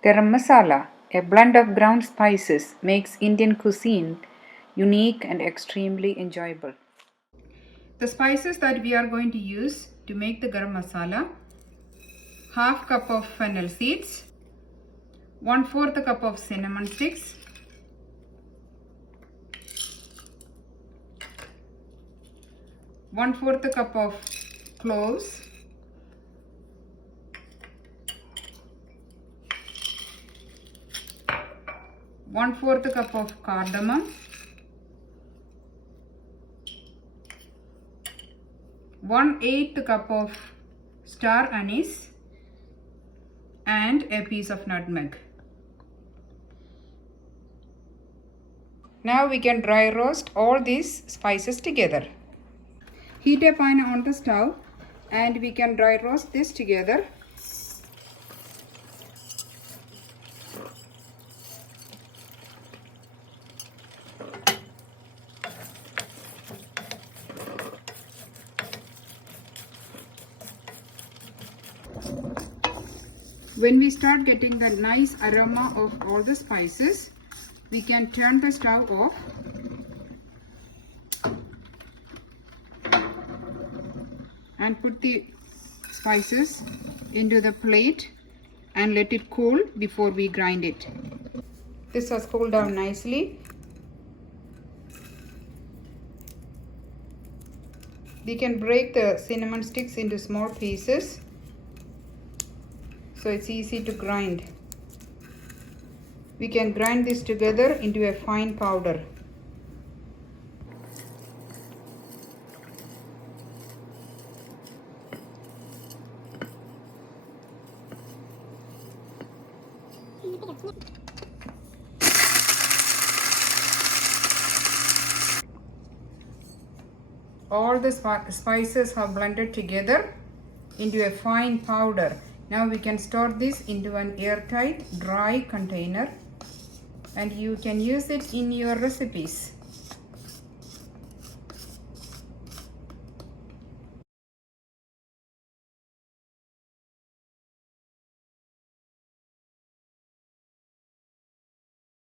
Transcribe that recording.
Garam Masala, a blend of ground spices, makes Indian cuisine unique and extremely enjoyable. The spices that we are going to use to make the Garam Masala: half cup of fennel seeds, 1/4 cup of cinnamon sticks, 1/4 cup of cloves, 1/4 cup of cardamom, 1/8 cup of star anise, and a piece of nutmeg. Now we can dry roast all these spices together. Heat a pan on the stove and we can dry roast this together. When we start getting the nice aroma of all the spices, we can turn the stove off and put the spices into the plate and let it cool before we grind it. This has cooled down nicely. We can break the cinnamon sticks into small pieces so it's easy to grind. We can grind this together into a fine powder. All the spices have blended together into a fine powder. Now we can store this into an airtight, dry container and you can use it in your recipes.